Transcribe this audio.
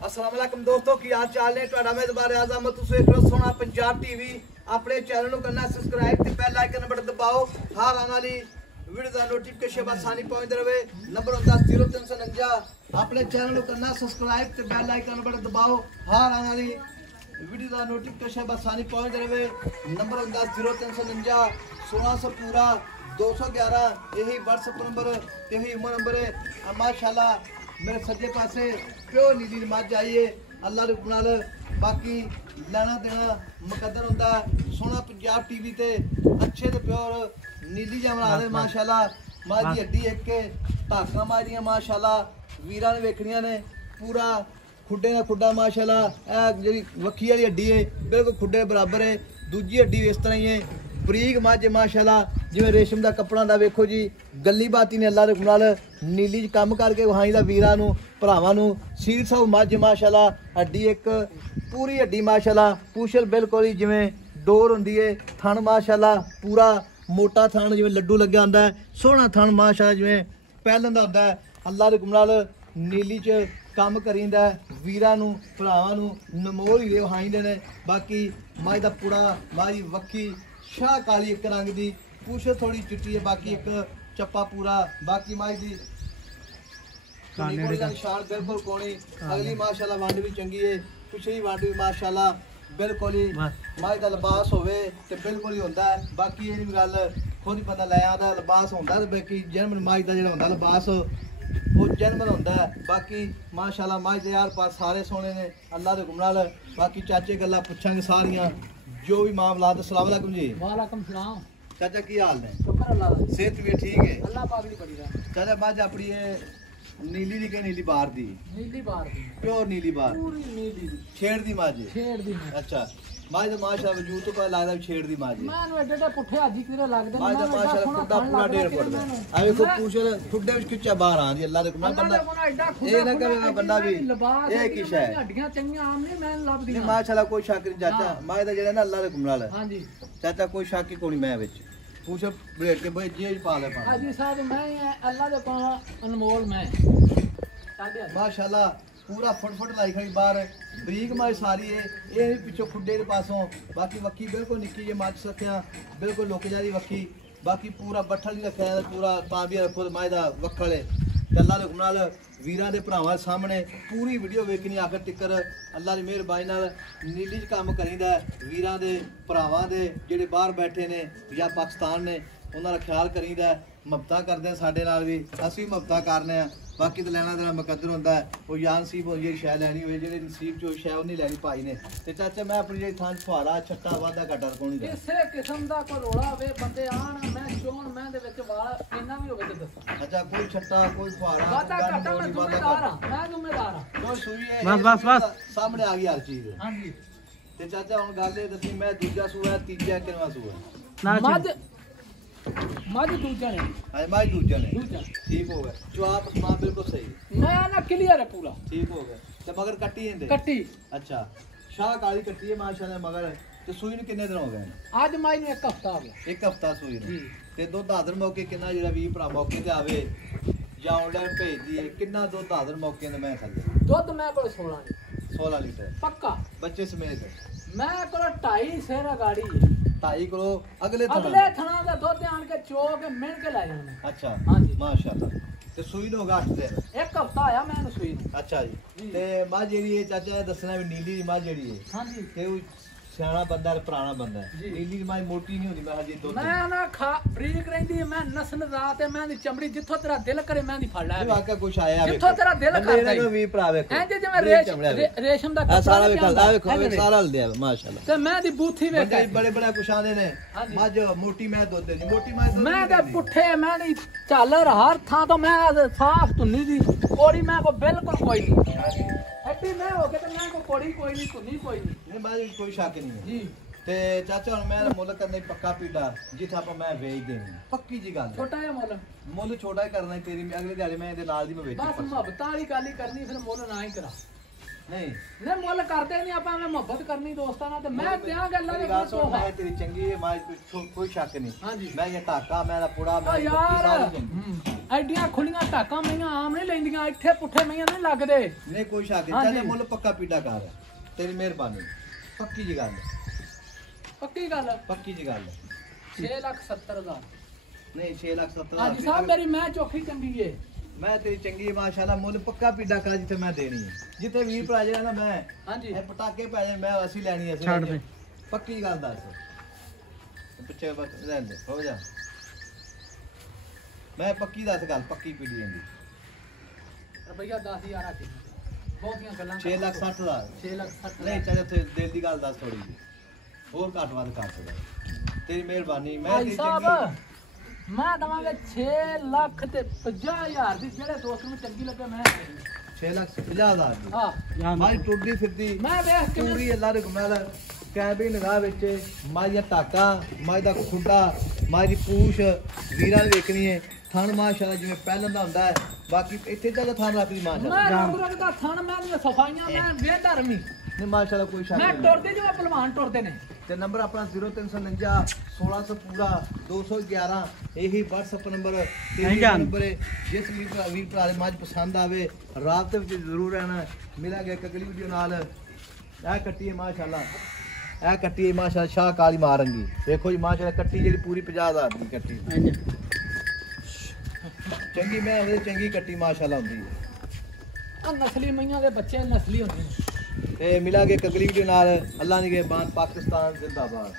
अस्सलाम वालेकुम दोस्तों की हाल चाल ने ਤੁਹਾਡਾ ਮੈਂ ਦੁਬਾਰਾ ਆਜ਼ਮ ਤੁਸੀਂ ਵੇਖ ਰਹੇ ਸੋਨਾ ਪੰਜਾਬ ਟੀਵੀ ਆਪਣੇ ਚੈਨਲ ਨੂੰ ਕਰਨਾ ਸਬਸਕ੍ਰਾਈਬ ਤੇ ਬੈਲ ਆਈਕਨ ਬਟਨ ਦਬਾਓ ਹਰ ਆਉਣ ਵਾਲੀ ਵੀਡੀਓ ਦਾ ਨੋਟੀਫਿਕੇਸ਼ਨ ਆਸਾਨੀ ਪਹੁੰਚਦਾ ਰਹੇ ਨੰਬਰ ਹੁੰਦਾ 0349 ਆਪਣੇ ਚੈਨਲ ਨੂੰ ਕਰਨਾ ਸਬਸਕ੍ਰਾਈਬ ਤੇ ਬੈਲ ਆਈਕਨ ਬਟਨ ਦਬਾਓ ਹਰ ਆਉਣ ਵਾਲੀ ਵੀਡੀਓ ਦਾ ਨੋਟੀਫਿਕੇਸ਼ਨ ਆਸਾਨੀ ਪਹੁੰਚਦਾ ਰਹੇ ਨੰਬਰ ਹੁੰਦਾ 0349 1600 ਪੂਰਾ 211 यही WhatsApp नंबर यही उमर नंबर है माशाल्लाह मेरे सज्जे पासे प्योर नीली मझ आई है अल्लाह दे नाल बाकी लेना देना मुकद्दर हुंदा सोना पंजाब टीवी ते अच्छे ते प्योर नीली जमरा दे माशाल्लाह मां दी हड्डी एक के धाका मारियां माशाल्लाह वीरां ने वेखणियां ने पूरा खुड्डे ना खुड्डा माशाल्लाह ए जेडी वक्खी वाली हड्डी है बिल्कुल खुड्डे बराबर है दूजी हड्डी इस तरह ही है ਬਰੀਕ ਮੱਝ ਮਾਸ਼ਾਅੱਲਾ ਜਿਵੇਂ ਰੇਸ਼ਮ ਦਾ ਕੱਪੜਾ ਦਾ ਵੇਖੋ ਜੀ ਗੱਲੀ ਬਾਤੀ ਨੇ ਅੱਲਾ ਦੇ ਨਾਲ ਨੀਲੀ ਚ ਕੰਮ ਕਰਕੇ ਵਹਾਈ ਦਾ ਵੀਰਾਂ ਨੂੰ ਭਰਾਵਾਂ ਨੂੰ ਸੀਰ ਸਾਹਿਬ ਮੱਝ ਮਾਸ਼ਾਅੱਲਾ ਹੱਡੀ ਇੱਕ ਪੂਰੀ ਹੱਡੀ ਮਾਸ਼ਾਅੱਲਾ ਪੂਛਲ ਬਿਲਕੁਲ ਹੀ ਜਿਵੇਂ ਡੋਰ ਹੁੰਦੀ ਏ ਥਣ ਮਾਸ਼ਾਅੱਲਾ ਪੂਰਾ ਮੋਟਾ ਥਣ ਜਿਵੇਂ ਲੱਡੂ ਲੱਗਿਆ ਹੁੰਦਾ ਹੈ ਸੋਹਣਾ ਥਣ ਮਾਸ਼ਾਅੱਲਾ ਜਿਵੇਂ ਪਹਿਲਾਂ ਦਾ ਹੁੰਦਾ ਹੈ ਅੱਲਾ ਦੇ ਨਾਲ ਨੀਲੀ ਚ ਕੰਮ ਕਰੀਂਦਾ ਵੀਰਾਂ ਨੂੰ ਭਰਾਵਾਂ ਨੂੰ ਨਮੋਲ ਹੀ ਵਹਾਈਂਦੇ ਨੇ ਬਾਕੀ ਮੱਝ ਦਾ ਪੂਰਾ ਮਾਈ ਵੱਖੀ शाह काली एक रंग दी पूछ थोड़ी चिट्टी है बाकी एक चप्पा पूरा बाकी माई दी निशान बिल्कुल कोनी अगली माशाल्लाह वंड भी चंगी है पिछली वंड भी माशाल्लाह बिल्कुल ही माई दा लिबास होवे ते बिल्कुल ही होंदा है बाकी ये भी गल खुद ही पता लै आंदा लिबास होंदा ते बाकी जन्म माई दा जेड़ा होंदा लिबास वो जन्म होंदा है बाकी माशाल्लाह माई दे यार पास सारे सोने ने अल्लाह दे गुनाह बाकी चाचे गल्ला पूछांगे सारियां जो भी मामला अस्सलाम वालेकुम जी वालेकुम सलाम चाचा की हाल है शुक्र अल्लाह दा सेहत भी ठीक है अल्लाह पाक दी बड़ी है चाचा मझ अपनी नीली दी के नीली बार दी नीली बार दी प्योर नीली बार पूरी नीली दी छेड़ दी मझ छेड़ दी अच्छा मझ तो माशाल्लाह वजूद तो पता लगदा छेड़ दी मझ मैनू एडे एडे पुठे हाजी किरे लगदे मझ तो माशाल्लाह खुदा पूरा 1.5 फुट दा आ देखो पूछल खुडे विच किच्चा बाहर आंदी अल्लाह दे कोल बंदा ए ना कहे बंदा भी ए की शै हड्डियां चंगियां आम नहीं मैं लभदी नहीं माशाल्लाह कोई शक नहीं चाचा मझ दा जेड़ा ना अल्लाह दे कोल हां जी चाचा कोई शक ही कोनी मैं विच पूछ ब्लेड के भाई जेज पा ले पा हाजी साहब मैं अल्लाह दे कोल अनमोल मैं माशाल्लाह पूरा फट लाई खड़ी बाहर बरीक मझ सारी है ये पिछो खुडे के पासों बाकी वक्की बिल्कुल निक्की जी मझ सकिया बिल्कुल लुक जाती वक्की बाकी पूरा बट्ठल नहीं रखा पूरा तांबिया रखो मझ का वक्खल है अल्लाह के हुक्म नाल वीरां दे भरावां सामने पूरी वीडियो वेखनी आखिर तिकर अल्लाह की मेहरबानी नाल नीली च काम करीदा वीरां दे भरावां दे जेडे बाहर बैठे ने या पाकिस्तान ने उन्हां दा ख्याल करीदा मुहब्बतां करदे साडे नाल भी असीं मुहब्बतां करने बाकी तो लेना देना मुकद्दर होंदा है वो या नसीब हो जी शै लैनी होए जेह्ड़े नसीब चो शै नहीं लैनी भाई ने ते चाचा मैं अपनी जेह्ड़ी थां फुहारा छट्टा वाधा घाटा कोई नहीं किसे किस्म दा कोई रोला होवे बंदे आण मैं चोण मैं दे विच वाल किन्ना भी होवे ते दस्सां अच्छा कोई छट्टा कोई फुहारा वाधा घाटा मैं जिम्मेदार हां मैं जिम्मेदार हां जो सुई है बस सामने आ गई हर चीज हां जी ते चाचा हुन गल ए दसी मैं दूजा सूआ तीजा किनवा सूआ मझ दूजा ने हां मझ दूजा ने ठीक हो गया जवाब हां बिल्कुल सही मैं ना क्लियर है पूरा ठीक हो गया ते मगर कट्टी इंदे कट्टी अच्छा शाह काली कट्टी है माशाल्लाह मगर ते सूई ने कितने दिन हो गए आज माई ने एक हफ्ता हो गया एक हफ्ता सूई ने ते दुध आदर मौके कितना जेड़ा 20 भरा मौके ते आवे या ऑनलाइन भेज दिए कितना दुध आदर मौके ने मैं थल्ले दुध मैं कोल 16 लीटर पक्का बच्चे समेत मैं कोल 2.5 सेरा गाड़ी 2.5 किलो अगले थना दा दुध आन के चो के मिल के ले जाने अच्छा हां जी माशाल्लाह ते सूई नो 8 दिन एक हफ्ता आया मैंने सूई अच्छा जी ते मां जेड़ी है चाचा दसना भी नीली दी मां जेड़ी है हां जी ते सियाना बंदा है पुराना बंदा है नीली दी मां मोटी नहीं होंदी मैं हजी दुध मैं ना खा ब्रीक रहंदी मैं नस्ल रात है मैं दी चमड़ी जिथों तेरा दिल करे मैं दी फड़ लै वाकई कुछ आया जिथों तेरा दिल करदा है भी भरा वेखो इंज जिवें रेशम दा सारा वेखो सारा हल दिया माशाल्लाह ते मैं दी बूथी वेख बड़े बड़े कुछ आंदे ने मझ मोटी मैं दुध देनी मोटी मैं ते पुठे मैं दी झालर हर थां तो मैं साफ धुन्नी दी कोड़ी मैं को बिल्कुल कोई नहीं हड्डी मैं हो के ते मैं को कोड़ी कोई नहीं धुन्नी कोई नहीं मैं कोई शक नहीं है जी ते चाचा हुन मैं मुल्क करने पक्का पीड़ा जिथे आप मैं वेच देनी पक्की जी गल छोटा है मुल छोटा ही करना तेरी अगले दिहाड़े मैं इहदे नाल दी मैं वेच बस मुहब्बत वाली गल ही करनी फिर मुल ना ही करा ਨਹੀਂ ਨੇ ਮੁੱਲ ਕਰਦੇ ਨਹੀਂ ਆਪਾਂ ਐਵੇਂ ਮੁਹੱਬਤ ਕਰਨੀ ਦੋਸਤਾਂ ਨਾਲ ਤੇ ਮੈਂ ਦਿਆਂ ਗੱਲਾਂ ਦੇ ਗੱਲ ਕੋਈ ਸੁਣ ਮੈਂ ਤੇਰੀ ਚੰਗੀ ਹੈ ਮੈਂ ਕੋਈ ਸ਼ੱਕ ਨਹੀਂ ਹਾਂਜੀ ਮੈਂ ਇਹ ਧਾਕਾ ਮੈਂ ਦਾ ਪੁੜਾ ਆ ਮੈਂ ਯਾਰ ਐਡੀਆਂ ਖੁੱਲੀਆਂ ਟਾਕਾਂ ਮਈਆਂ ਆਮ ਨਹੀਂ ਲੈਂਦੀਆਂ ਇੱਥੇ ਪੁੱਠੇ ਮਈਆਂ ਨਹੀਂ ਲੱਗਦੇ ਨਹੀਂ ਕੋਈ ਸ਼ੱਕ ਨਹੀਂ ਚੱਲੇ ਮੁੱਲ ਪੱਕਾ ਪੀੜਾ ਕਰ ਤੇਰੀ ਮਿਹਰਬਾਨੀ ਪੱਕੀ ਜੀ ਗੱਲ ਪੱਕੀ ਜੀ ਗੱਲ 6,70,000 ਨਹੀਂ 6,70,000 ਹਾਂਜੀ ਸਾਹਿਬ ਮੇਰੀ ਮੈਂ ਚੋਖੀ ਚੰਗੀ ਏ ਮੈਂ ਤੇਰੀ ਚੰਗੀ ਹੈ ਮਾਸ਼ਾਅੱਲਾ ਮੁੱਲ ਪੱਕਾ ਪੀੜਾ ਕਰ ਜਿੱਥੇ ਮੈਂ ਦੇਣੀ ਹੈ ਜਿੱਥੇ 20 ਭਰਾ ਜਿਹੜਾ ਨਾ ਮੈਂ ਹਾਂਜੀ ਇਹ ਪਟਾਕੇ ਪੈ ਜਾਣ ਮੈਂ ਅਸੀਂ ਲੈਣੀ ਅਸੀਂ ਛੱਡ ਦੇ। ਪੱਕੀ ਗੱਲ ਦੱਸ ਪਿੱਛੇ ਬਸ ਰਹਿਣ ਦੇ ਹੋ ਜਾ ਮੈਂ ਪੱਕੀ ਦੱਸ ਗੱਲ ਪੱਕੀ ਪੀੜੀ ਜਾਂਦੀ ਰੁਪਈਆ 10,000 ਆ ਕੇ ਬਹੁਤੀਆਂ ਗੱਲਾਂ 6,60,000 6,60,000 ਨਹੀਂ ਚਾਹੇ ਉੱਥੇ ਦਿਲ ਦੀ ਗੱਲ ਦੱਸ ਥੋੜੀ ਹੋਰ ਘੱਟ ਵੱਧ ਕਰ ਸਕਦਾ ਤੇਰੀ ਮਿਹਰਬਾਨੀ ਮੈਂ ਭਾਈ ਤੇਰੀ ਸਾਹਿਬ ਚੰਗੀ ਮੈਂ ਦਵਾਂਗਾ 6,50,000 ਦੀ ਜਿਹੜੇ ਦੋਸਤ ਨੂੰ ਚੰਗੀ ਲੱਗੇ ਮੈਂ 6,50,000 ਦੀ ਹਾਂ ਮਾਈ ਟੁੱਟਦੀ ਫਿਰਦੀ ਮੈਂ ਵੇਖ ਕੇ ਪੂਰੀ ਅੱਲਾ ਦੇ ਕਮਾਲ ਕੈਬੀ ਨਿਗਾਹ ਵਿੱਚ ਮਾਈ ਦਾ ਟਾਕਾ ਮਾਈ ਦਾ ਖੁੱਡਾ ਮਾਈ ਦੀ ਪੂਛ ਵੀਰਾਂ ਨੇ ਵੇਖਣੀ ਹੈ ਥਣ ਮਾਸ਼ਾਅੱਲਾ ਜਿਵੇਂ ਪਹਿਲਾਂ ਦਾ ਹੁੰਦਾ ਹੈ ਬਾਕੀ ਇੱਥੇ ਤਾਂ ਥਣ ਰੱਖਦੀ ਮਾਸ਼ਾਅੱਲਾ ਮੈਂ ਰੰਗ ਦਾ ਥਣ ਮੈਂ ਦੀਆਂ ਸਫਾਈਆਂ ਮੈਂ ਬੇਧਰਮੀ ਨਹੀਂ ਮਾਸ਼ਾਅੱਲਾ ਕੋਈ ਸ਼ੱਕ ਮੈਂ ਨਹੀਂ ਟੁਰਦੇ ਜਿਵੇਂ ਪਹਿਲਵਾਨ ਟੁਰਦੇ ਨੇ ਤੇ ਨੰਬਰ ਆਪਣਾ 0349 1600 ਪੂਰਾ 211 ਇਹੀ WhatsApp ਨੰਬਰ ਤੇ ਨੰਬਰ ਹੈ ਜਿਸ ਵੀਰ ਭਰਾ ਦੇ ਮੱਝ ਪਸੰਦ ਆਵੇ ਰਾਬਤੇ ਵਿੱਚ ਜ਼ਰੂਰ ਰਹਿਣਾ ਮਿਲਾਂਗੇ ਇੱਕ ਅਗਲੀ ਵੀਡੀਓ ਨਾਲ ਇਹ ਕੱਟੀ ਹੈ ਮਾਸ਼ਾਅੱਲਾ ਇਹ ਕੱਟੀ ਹੈ ਮਾਸ਼ਾਅੱਲਾ ਸ਼ਾਹ ਕਾਲੀ ਮਾਰੰਗੀ ਦੇਖੋ ਜੀ ਮਾਸ਼ਾਅੱਲਾ ਕੱਟੀ ਜਿਹੜੀ ਪੂਰੀ 50,000 ਦੀ ਕੱਟੀ ਚੰਗੀ ਮੈਂ ਉਹਦੇ ਚੰਗੀ ਕੱਟੀ ਮਾਸ਼ਾਅੱਲਾ ਹੁੰਦੀ ਹੈ ਆ ਨਸਲੀ ਮਈਆਂ ਦੇ ਬੱਚੇ ਨਸਲੀ ਹੁੰਦੇ ਨੇ ਤੇ ਮਿਲਾਂਗੇ ਇੱਕ ਅਗਲੀ ਵੀਡੀਓ ਨਾਲ ਅੱਲਾ ਨਿਗਹਿਬਾਨ ਪਾਕਿਸਤਾਨ ਜ਼ਿੰਦਾਬਾਦ